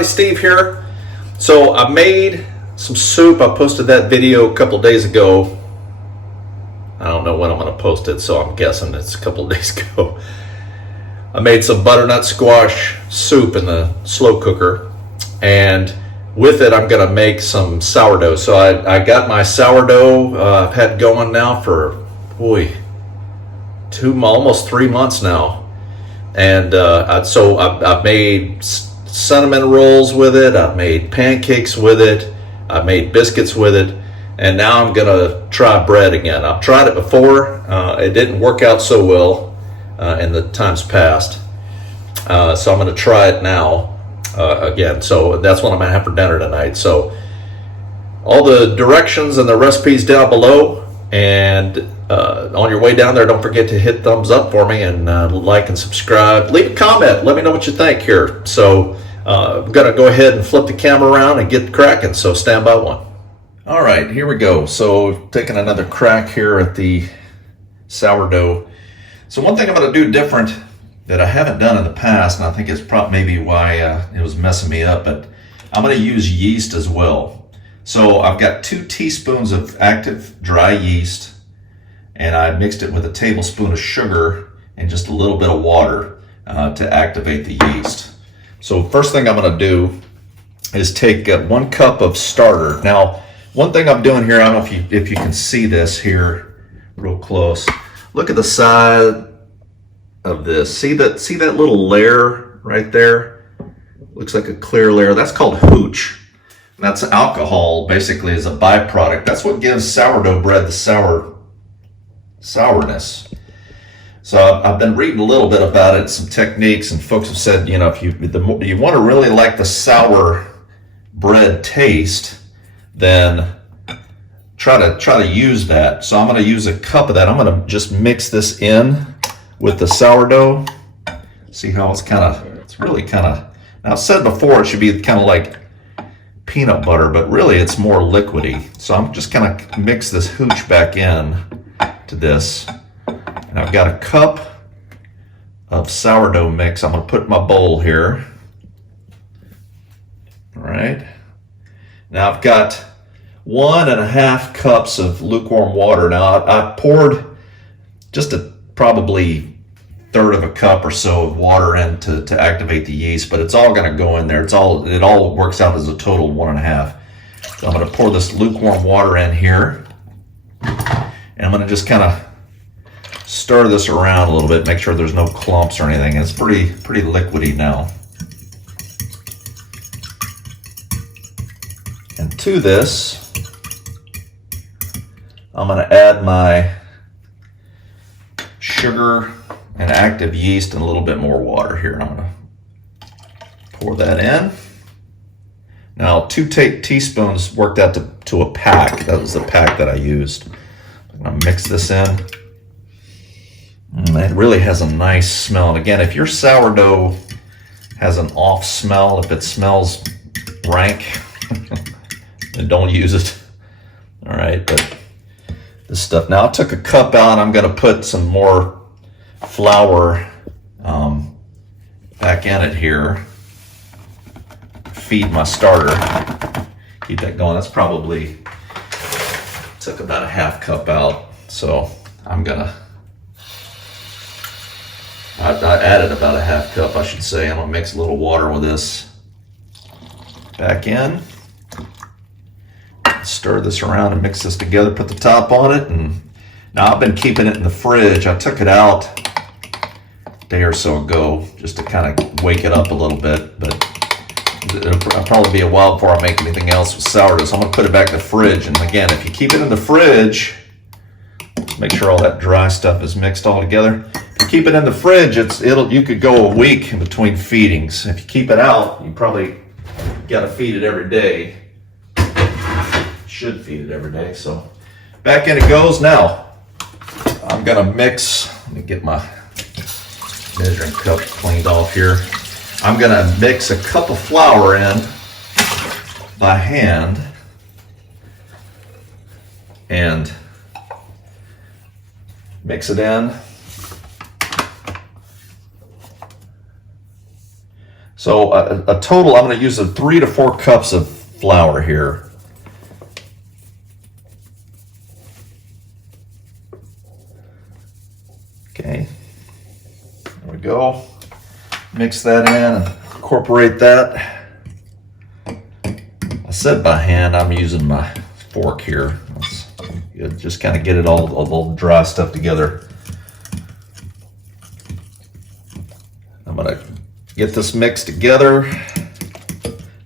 everybody, Steve here. So I made some soup. I posted that video a couple of days ago. I don't know when I'm going to post it, so I'm guessing it's a couple of days ago. I made some butternut squash soup in the slow cooker, and with it I'm going to make some sourdough. So I got my sourdough I've had going now for almost 3 months now, and I've made cinnamon rolls with it, I've made pancakes with it, I've made biscuits with it, and now I'm gonna try bread again. I've tried it before, it didn't work out so well in the times past, so I'm gonna try it now again. So that's what I'm gonna have for dinner tonight. So all the directions and the recipes down below, and on your way down there, don't forget to hit thumbs up for me and like and subscribe. Leave a comment, let me know what you think here. So I'm gonna go ahead and flip the camera around and get cracking, so stand by one. All right, here we go. So taking another crack here at the sourdough. So one thing I'm gonna do different that I haven't done in the past, and I think it's maybe why it was messing me up, but I'm gonna use yeast as well. So I've got 2 teaspoons of active dry yeast, and I mixed it with a tablespoon of sugar and just a little bit of water to activate the yeast. So first thing I'm gonna do is take 1 cup of starter. Now, one thing I'm doing here, I don't know if you can see this here real close. Look at the side of this. See that little layer right there? Looks like a clear layer. That's called hooch. That's alcohol, basically, as a byproduct. That's what gives sourdough bread the sourness. So I've been reading a little bit about it, some techniques, and folks have said, you know, if you want to really like the sour bread taste, then try to use that. So I'm going to use a cup of that. I'm going to just mix this in with the sourdough. See how it's really kind of, now I've said before it should be kind of like peanut butter, but really it's more liquidy. So I'm just going to mix this hooch back in to this. And I've got a cup of sourdough mix. I'm going to put in my bowl here. All right. Now I've got 1.5 cups of lukewarm water. Now I poured just probably 1/3 of a cup or so of water in to activate the yeast, but it's all going to go in there. It all works out as a total of 1.5. So I'm going to pour this lukewarm water in here, and I'm going to just kind of stir this around a little bit, make sure there's no clumps or anything. It's pretty liquidy now. And to this, I'm going to add my sugar and active yeast and a little bit more water here. And I'm going to pour that in. Now 2 teaspoons worked out to a pack. That was the pack that I used. I'm going to mix this in. It really has a nice smell. And again, if your sourdough has an off smell, if it smells rank, then don't use it. All right, but this stuff. Now I took a cup out. I'm going to put some more flour back in it here. Feed my starter. Keep that going. That's probably took about 1/2 cup out. So I'm gonna. I added about 1/2 cup, I should say. I'm gonna mix a little water with this back in. Stir this around and mix this together. Put the top on it, and now I've been keeping it in the fridge. I took it out a day or so ago just to kind of wake it up a little bit, but it'll probably be a while before I make anything else with sourdough. So I'm gonna put it back in the fridge. And again, if you keep it in the fridge, make sure all that dry stuff is mixed all together. Keep it in the fridge, you could go a week in between feedings. If you keep it out, you probably got to feed it every day. Should feed it every day. So back in it goes. Now I'm gonna mix. Let me get my measuring cup cleaned off here. I'm gonna mix a cup of flour in by hand and mix it in. So a total, I'm going to use 3 to 4 cups of flour here. Okay, there we go. Mix that in and incorporate that. I said by hand, I'm using my fork here. Just kind of get it all dry stuff together. I'm going to get this mixed together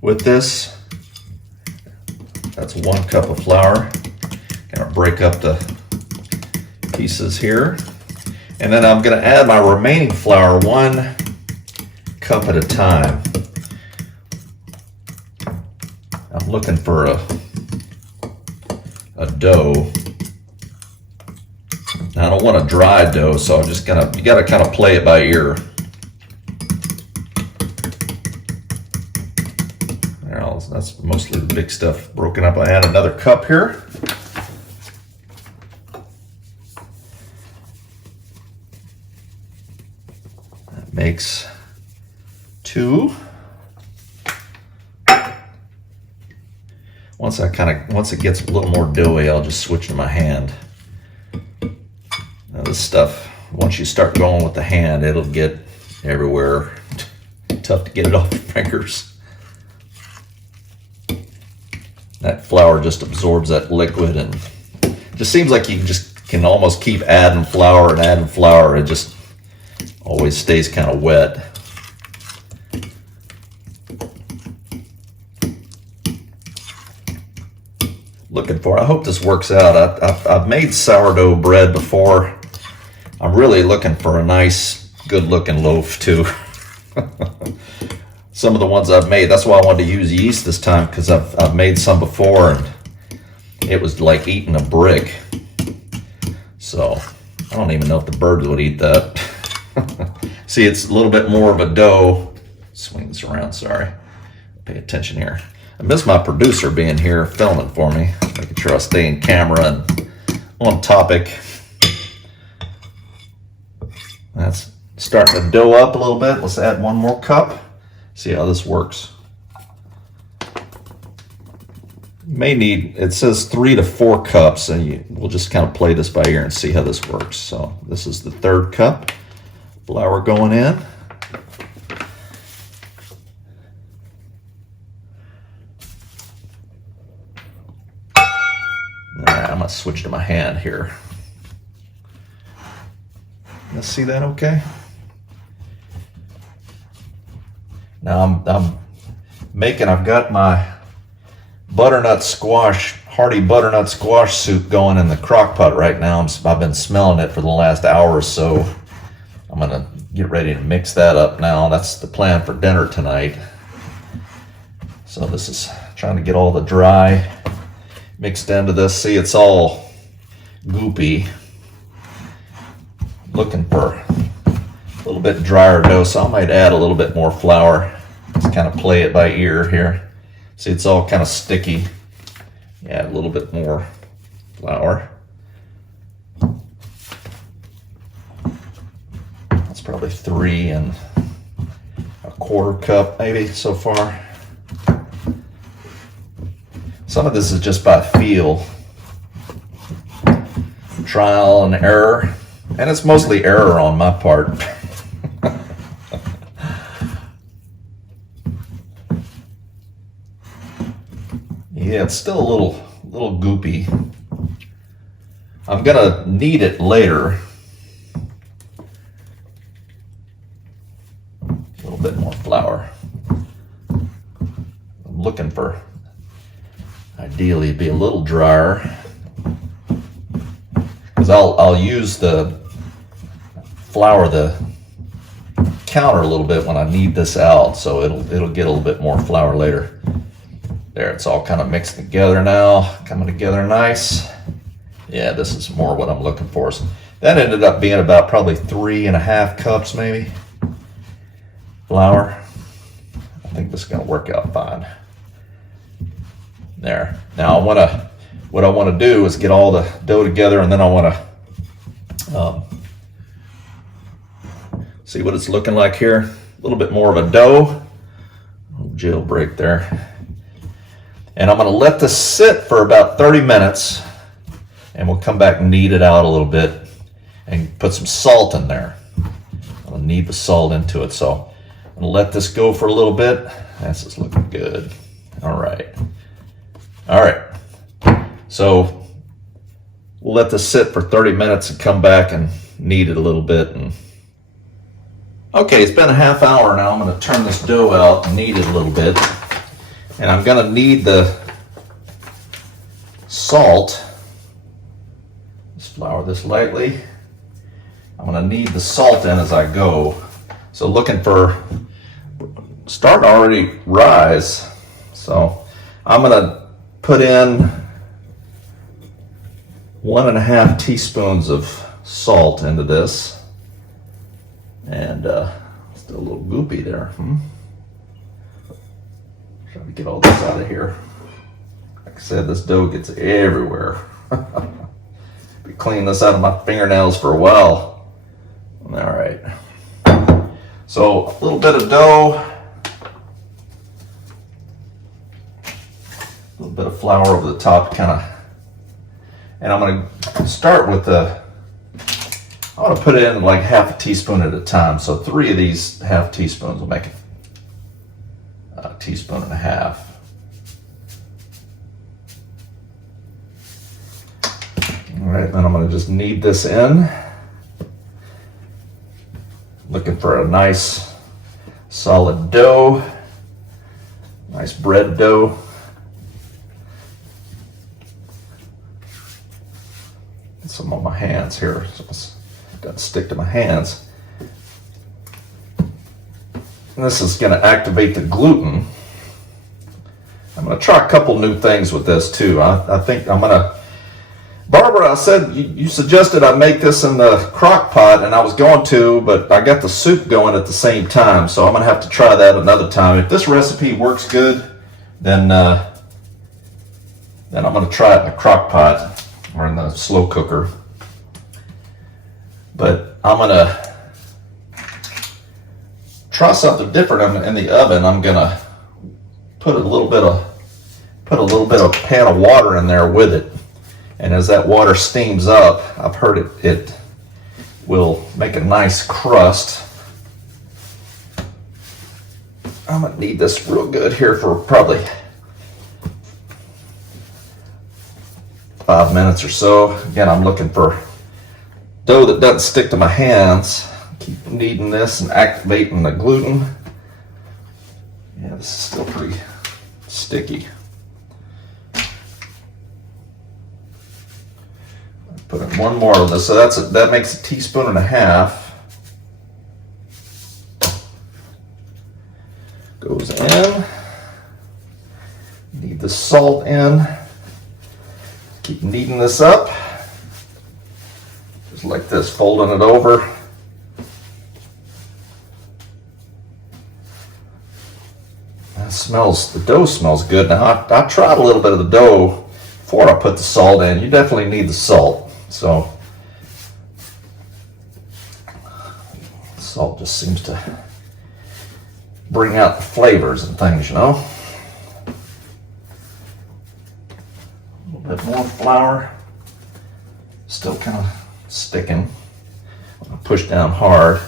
with this. That's 1 cup of flour. Kind of break up the pieces here. And then I'm going to add my remaining flour 1 cup at a time. I'm looking for a dough. Now, I don't want a dry dough, so I'm just you got to kind of play it by ear. That's mostly the big stuff broken up. I add another cup here. That makes 2. Once it gets a little more doughy, I'll just switch to my hand. Now this stuff, once you start going with the hand, it'll get everywhere. Tough to get it off your fingers. That flour just absorbs that liquid, and it just seems like you just can almost keep adding flour and adding flour. It just always stays kind of wet. Looking for, I hope this works out. I've made sourdough bread before. I'm really looking for a nice, good-looking loaf too. Some of the ones I've made, that's why I wanted to use yeast this time, because I've made some before and it was like eating a brick. So I don't even know if the birds would eat that. See, it's a little bit more of a dough. Swing this around, sorry. Pay attention here. I miss my producer being here filming for me, making sure I stay in camera and on topic. That's starting to dough up a little bit. Let's add 1 more cup. See how this works. You may need, it says 3 to 4 cups, and we'll just kind of play this by ear and see how this works. So this is the 3rd cup. Flour going in. All right, I'm gonna switch to my hand here. Let's see that okay? Now I've got my butternut squash, hearty butternut squash soup going in the crock pot right now. I've been smelling it for the last hour or so. I'm gonna get ready to mix that up now. That's the plan for dinner tonight. So this is trying to get all the dry mixed into this. See, it's all goopy. Looking for a little bit drier dough, so I might add a little bit more flour. Just kind of play it by ear here. See, it's all kind of sticky. Add a little bit more flour. That's probably 3 1/4 cup maybe so far. Some of this is just by feel. Trial and error. And it's mostly error on my part. Yeah, it's still a little goopy. I'm gonna knead it later. A little bit more flour. I'm looking for, ideally, be a little drier. Because I'll use the flour the counter a little bit when I knead this out, so it'll get a little bit more flour later. There, it's all kind of mixed together now, coming together nice. Yeah, this is more what I'm looking for. So that ended up being about probably 3 1/2 cups maybe flour. I think this is going to work out fine. There. Now what I want to do is get all the dough together, and then I want to see what it's looking like here. A little bit more of a dough. jailbreak there. And I'm going to let this sit for about 30 minutes, and we'll come back and knead it out a little bit and put some salt in there. I'll knead the salt into it. So I'm going to let this go for a little bit. This is looking good. All right. All right. So we'll let this sit for 30 minutes and come back and knead it a little bit. And okay, it's been a half hour now. I'm going to turn this dough out and knead it a little bit. And I'm going to knead the salt. Just flour this lightly. I'm going to knead the salt in as I go. So looking for, starting to already rise. So I'm going to put in 1.5 teaspoons of salt into this. And still a little goopy there. Trying to get all this out of here. Like I said, this dough gets everywhere. Be cleaning this out of my fingernails for a while. All right. So a little bit of dough, a little bit of flour over the top, kind of. And I'm going to start with I want to put it in like 1/2 teaspoon at a time. So 3 of these 1/2 teaspoons will make a 1.5 teaspoons. All right, then I'm going to just knead this in. Looking for a nice solid dough, nice bread dough. Get some on my hands here, so it doesn't stick to my hands. And this is going to activate the gluten. I'm going to try a couple new things with this too. I think I'm going to, Barbara, I said you suggested I make this in the crock pot, and I was going to, but I got the soup going at the same time, so I'm going to have to try that another time. If this recipe works good, then I'm going to try it in the crock pot or in the slow cooker. But I'm going to try something different in the oven. I'm going to put a little bit of pan of water in there with it. And as that water steams up, I've heard it will make a nice crust. I'm going to knead this real good here for probably 5 minutes or so. Again, I'm looking for dough that doesn't stick to my hands. Keep kneading this and activating the gluten. Yeah, this is still pretty sticky. Put in 1 more of this, so that makes 1.5 teaspoons. Goes in. Knead the salt in. Keep kneading this up. Just like this, folding it over. The dough smells good. Now I tried a little bit of the dough before I put the salt in. You definitely need the salt. So salt just seems to bring out the flavors and things, you know. A little bit more flour. Still kind of sticking. I'm going to push down hard.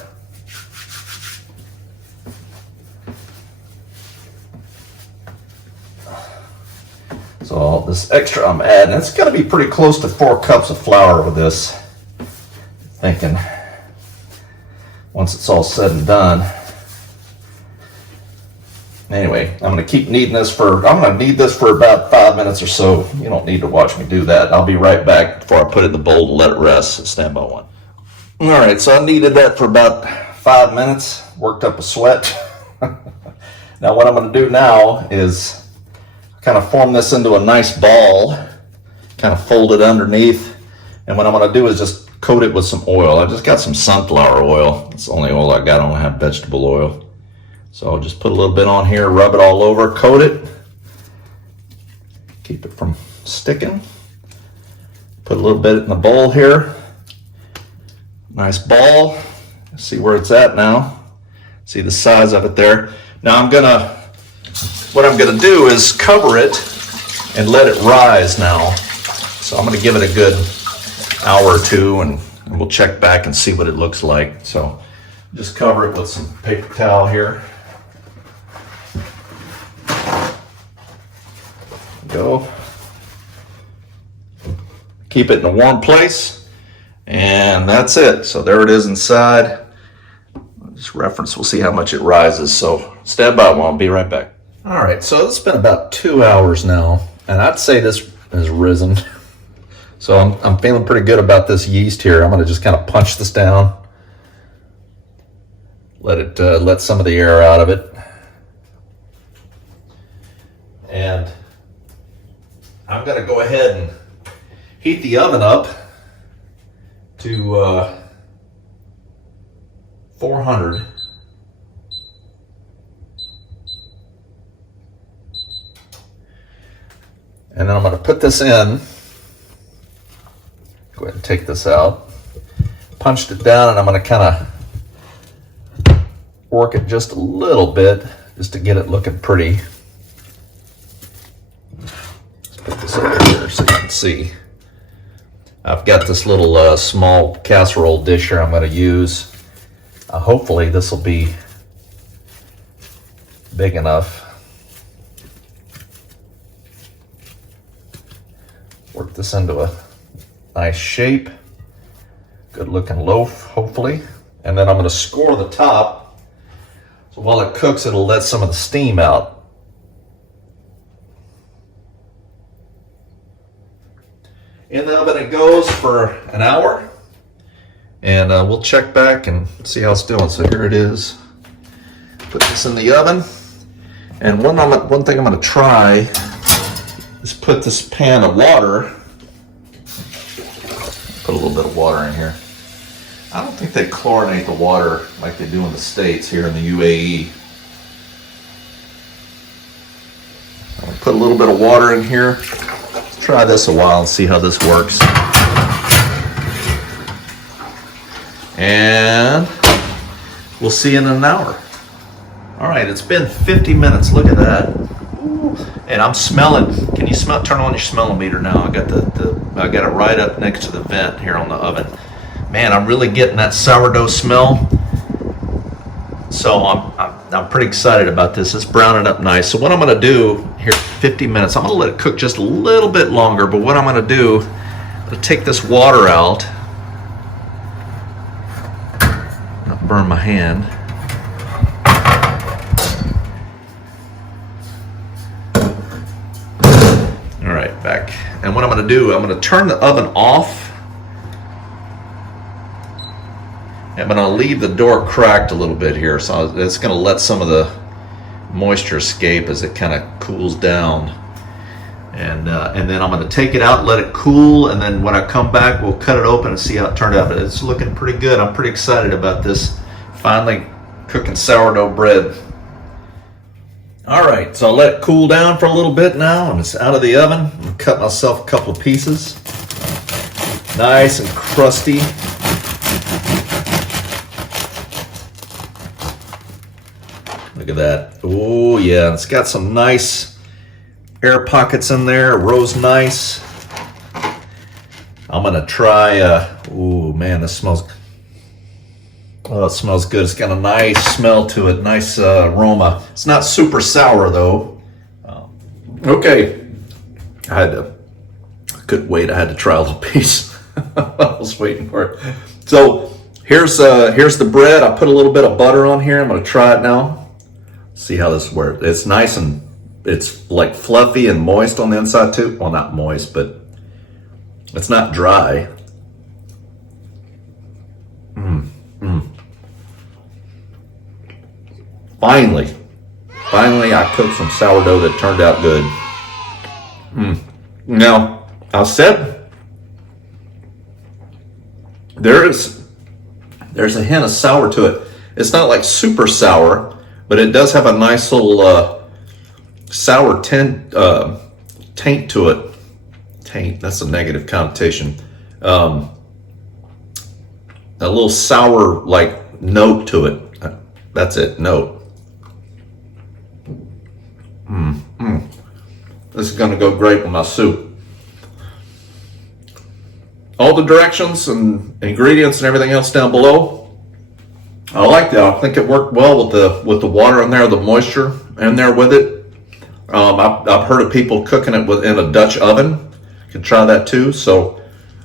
So all this extra I'm adding, it's going to be pretty close to 4 cups of flour with this. Thinking once it's all said and done. Anyway, I'm going to keep kneading this I'm going to knead this for about 5 minutes or so. You don't need to watch me do that. I'll be right back before I put it in the bowl to let it rest. Stand by one. All right, so I kneaded that for about 5 minutes. Worked up a sweat. Now what I'm going to do now is kind of form this into a nice ball, kind of fold it underneath, and what I'm going to do is just coat it with some oil. I just got some sunflower oil. It's the only oil I got. I don't have vegetable oil. So I'll just put a little bit on here, rub it all over, coat it, keep it from sticking. Put a little bit in the bowl here. Nice ball. See where it's at now. See the size of it there. Now I'm gonna what I'm going to do is cover it and let it rise now. So I'm going to give it a good hour or two, and we'll check back and see what it looks like. So just cover it with some paper towel here. Go. Keep it in a warm place, and that's it. So there it is inside. This reference, we'll see how much it rises. So stand by, I'll be right back. All right, so it's been about 2 hours now, and I'd say this has risen. So I'm feeling pretty good about this yeast here. I'm going to just kind of punch this down, let some of the air out of it, and I'm going to go ahead and heat the oven up to 400. And then I'm going to put this in. Go ahead and take this out. Punched it down, and I'm going to kind of work it just a little bit just to get it looking pretty. Let's put this over here so you can see. I've got this little small casserole dish here I'm going to use. Hopefully this will be big enough. Work this into a nice shape. Good looking loaf, hopefully. And then I'm going to score the top. So while it cooks, it'll let some of the steam out. In the oven it goes for an hour. And we'll check back and see how it's doing. So here it is. Put this in the oven. And one thing I'm going to try is put this pan of water. Put a little bit of water in here. I don't think they chlorinate the water like they do in the States here in the UAE. I'm going to put a little bit of water in here. Let's try this a while and see how this works. And we'll see you in an hour. All right, it's been 50 minutes. Look at that. Ooh. And I'm smelling. Can you smell? Turn on your smellometer now. I got I got it right up next to the vent here on the oven. Man, I'm really getting that sourdough smell. So I'm pretty excited about this. It's browning up nice. So what I'm going to do here, 50 minutes. I'm going to let it cook just a little bit longer. But what I'm going to do, I'm going to take this water out. Not burn my hand. All right, back. And what I'm going to do, I'm going to turn the oven off. I'm going to leave the door cracked a little bit here, so it's going to let some of the moisture escape as it kind of cools down. And then I'm going to take it out, let it cool, and then when I come back, we'll cut it open and see how it turned out. But it's looking pretty good. I'm pretty excited about this. Finally cooking sourdough bread. All right, so I'll let it cool down for a little bit now, and it's out of the oven. I'm gonna cut myself a couple of pieces. Nice and crusty. Look at that. Oh yeah, it's got some nice air pockets in there. It rose nice. I'm gonna try, oh man, this smells, oh, it smells good. It's got a nice smell to it, nice aroma. It's not super sour though. Okay, I couldn't wait. I had to try a little piece. I was waiting for it. So here's the bread. I put a little bit of butter on here. I'm gonna try it now. See how this works. It's nice and it's like fluffy and moist on the inside too. Well, not moist, but it's not dry. Finally, I cooked some sourdough that turned out good. Now, I said there's a hint of sour to it. It's not like super sour, but it does have a nice little sour taint to it. Taint, that's a negative connotation. A little sour like note to it. That's it, note. this is going to go great with my soup. All the directions and ingredients and everything else down below. I like that. I think it worked well with the water in there, the moisture in there with it. I've heard of people cooking it in a Dutch oven. You can try that too. So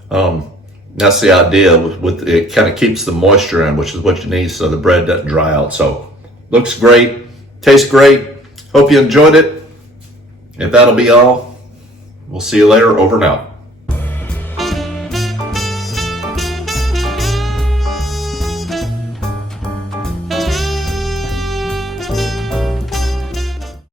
that's the idea. With it, kind of keeps the moisture in, which is what you need, so the bread doesn't dry out. So looks great, tastes great. Hope you enjoyed it. If that'll be all, we'll see you later. Over and out.